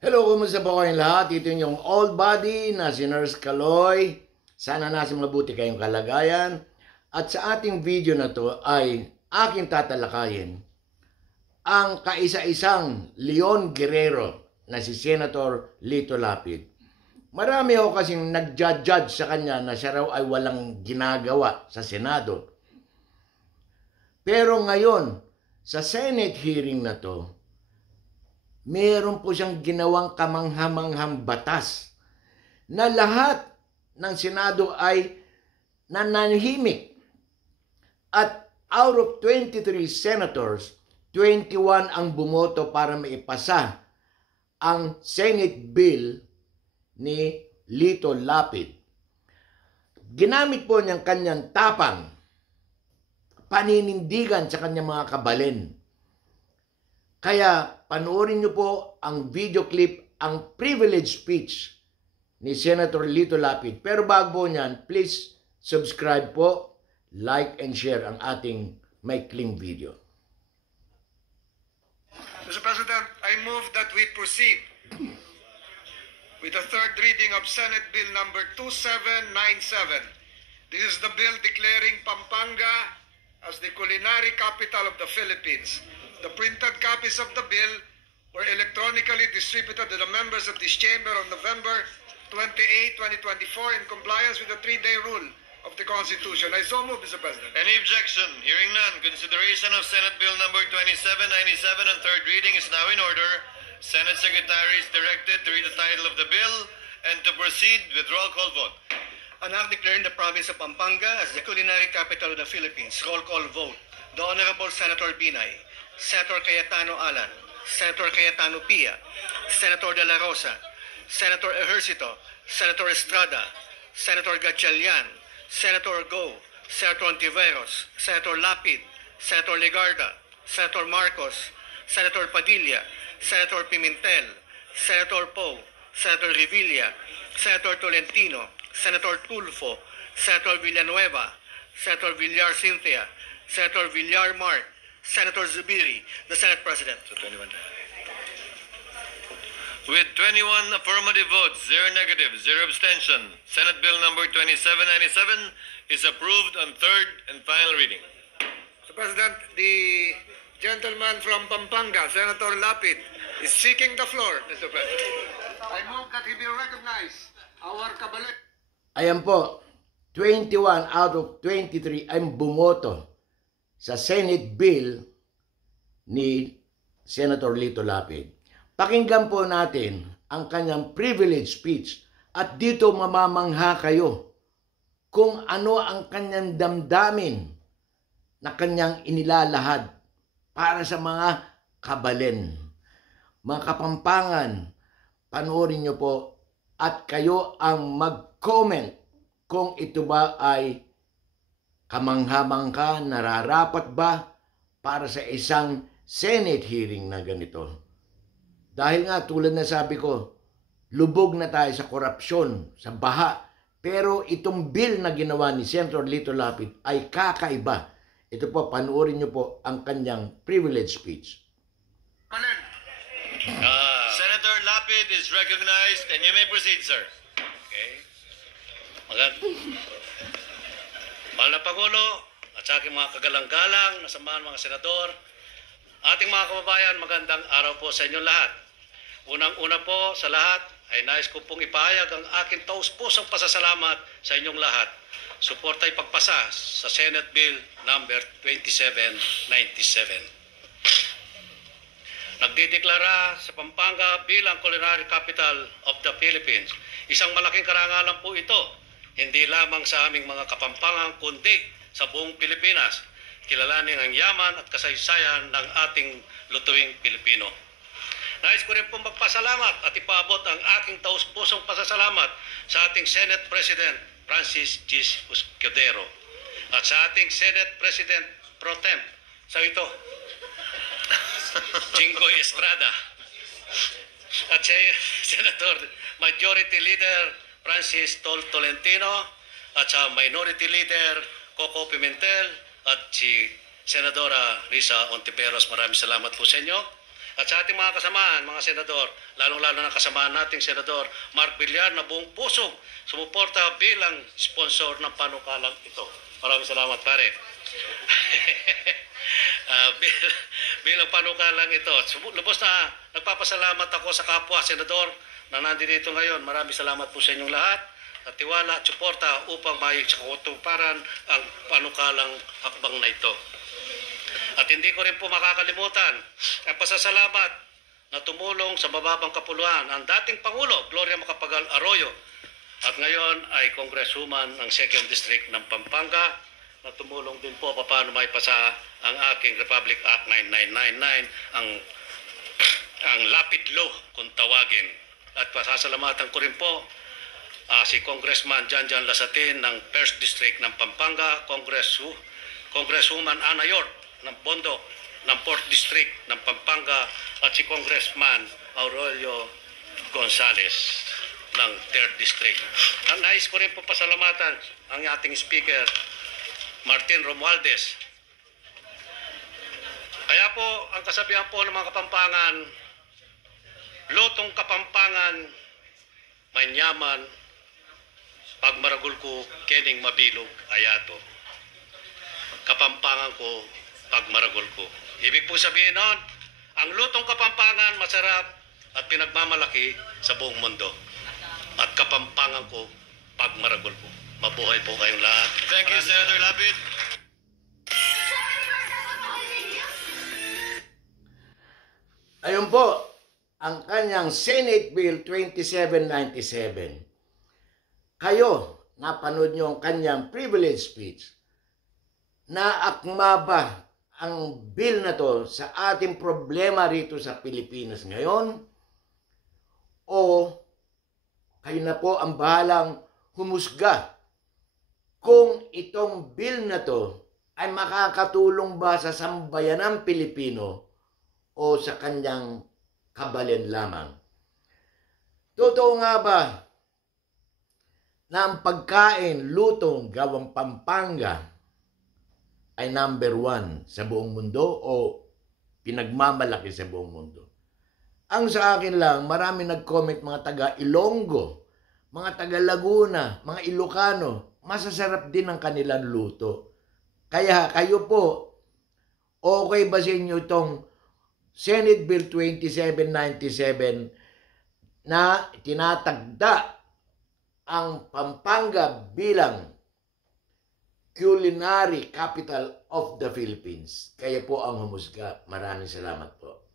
Hello, kumusta po kayong lahat? Ito yung old body na si Nurse Kaloy. Sana nasa mabuti kayong kalagayan. At sa ating video na to ay aking tatalakayin ang kaisa-isang Leon Guerrero na si Senator Lito Lapid. Marami ako kasing nag-judge sa kanya na siya raw ay walang ginagawa sa Senado. Pero ngayon, sa Senate hearing na to, meron po siyang ginawang kamanghamanghang batas na lahat ng Senado ay nananahimik. At out of 23 senators, 21 ang bumoto para maipasa ang Senate bill ni Lito Lapid. Ginamit po niyang kanyang tapang, paninindigan sa kanyang mga kabalen. Kaya panoorin niyo po ang video clip, ang privilege speech ni Senator Lito Lapid. Pero bago niyan, please subscribe po, like and share ang ating maikling video. Mr. President, I move that we proceed with the third reading of Senate Bill number 2797. This is the bill declaring Pampanga as the culinary capital of the Philippines. The printed copies of the bill were electronically distributed to the members of this chamber on November 28, 2024 in compliance with the 3-day rule of the Constitution. I so move, Mr. President. Any objection? Hearing none, consideration of Senate Bill number 2797 on third reading is now in order. Senate Secretary is directed to read the title of the bill and to proceed with roll call vote. An act declaring the province of Pampanga as the culinary capital of the Philippines. Roll call vote. The Honorable Senator Binay, Senator Cayetano Alan, Senator Cayetano Pia, Senator De La Rosa, Senator Ejercito, Senator Estrada, Senator Gatchalian, Senator Go, Senator Ontiveros, Senator Lapid, Senator Legarda, Senator Marcos, Senator Padilla, Senator Pimentel, Senator Poe, Senator Revilla, Senator Tolentino, Senator Tulfo, Senator Villanueva, Senator Villar Cynthia, Senator Villar Mark, Senator Zubiri, the Senate President. With 21 affirmative votes, 0 negative, 0 abstention, Senate Bill number 2797 is approved on third and final reading. Mr. President, the gentleman from Pampanga, Senator Lapid, is seeking the floor, Mr. President. I move that he be recognized. Our kabalet. Ayan po, 21 out of 23 ay bumoto sa Senate bill ni Senator Lito Lapid. Pakinggan po natin ang kanyang privilege speech at dito mamamangha kayo kung ano ang kanyang damdamin na kanyang inilalahad para sa mga kabalen. Mga Kapampangan, panoorin niyo po at kayo ang mag-comment kung ito ba ay kamangha-mangha, nararapat ba para sa isang Senate hearing na ganito. Dahil nga, tulad na sabi ko, lubog na tayo sa korupsyon, sa baha. Pero itong bill na ginawa ni Senator Lito Lapid ay kakaiba. Ito po, panoorin niyo po ang kanyang privilege speech. Senator Lapid is recognized and you may proceed, sir. Okay. Mahal na Pangulo at sa aking mga kagalang-galang na samahan mga senador, ating mga kababayan, magandang araw po sa inyong lahat. Unang-una po sa lahat ay nais ko pong ipahayag ang aking taus-pusong pasasalamat sa inyong lahat. Suporta ipagpasa sa Senate Bill number 2797. Nagdideklara sa Pampanga bilang culinary capital of the Philippines. Isang malaking karangalan po ito, hindi lamang sa aming mga Kapampangan kundi sa buong Pilipinas. Kilalanin ang yaman at kasaysayan ng ating lutuing Pilipino. Nais ko rin pong magpasalamat at ipaabot ang aking taus-pusong pasasalamat sa ating Senate President Francis G. Escudero at sa ating Senate President Pro Tem sa ito, Jingoy Estrada, at si Senator Majority Leader Francis Tolentino at sa Minority Leader Coco Pimentel at si Senadora Risa Ontiveros. Maraming salamat po sa inyo. At sa ating mga kasamaan, mga senador, lalong-lalo na kasamaan nating senador Mark Villar na buong puso sumuporta bilang sponsor ng panukalang ito. Maraming salamat, pare. Bilang panukalang ito, lubos na nagpapasalamat ako sa kapwa senador na nandito ngayon. Maraming salamat po sa inyong lahat at tiwala at suporta upang maayos sa katuparan ang panukalang hakbang na ito. At hindi ko rin po makakalimutan ang pasasalamat na tumulong sa mababang kapuluan ang dating Pangulo Gloria Macapagal Arroyo at ngayon ay Congresswoman ng 2nd District ng Pampanga na tumulong din po paano maipasa ang aking Republic Act 9999, ang lapid law kung tawagin. At pasasalamatan ko rin po si Congressman Janjan Lasatin ng 1st District ng Pampanga, Congresswoman Ana York ng Bondok ng 4th District ng Pampanga at si Congressman Aurelio Gonzales ng 3rd District. Nais ko rin po pasalamatan ang ating Speaker Martin Romualdez. Kaya po ang kasabihan po ng mga Kapampangan, lutong Kapampangan may nyaman, pag maragul ko kening mabilog ayato. Kapampangan ko pag maragul ko. Ibig po sabihin nun, ang lutong Kapampangan masarap at pinagmamalaki sa buong mundo. At Kapampangan ko pag maragul ko. Mabuhay po kayong lahat. Thank you, Senator Lapid. Ayun po, ang kanyang Senate Bill 2797. Kayo, napanood nyo ang kanyang privilege speech. Naakma ba ang bill na to sa ating problema rito sa Pilipinas ngayon? O kayo na po ang bahalang humusga kung itong bill na to ay makakatulong ba sa sambayanang Pilipino o sa kanyang kabalin lamang. Totoo nga ba na ang pagkain, lutong, gawang Pampanga ay number 1 sa buong mundo o pinagmamalaki sa buong mundo? Ang sa akin lang, marami nag-comment mga taga Ilonggo, mga taga Laguna, mga Ilocano, masasarap din ang kanilang luto. Kaya kayo po, okay ba sa inyo itong Senate Bill 2797 na tinatagda ang Pampanga bilang culinary capital of the Philippines? Kaya po ang humusga. Maraming salamat po.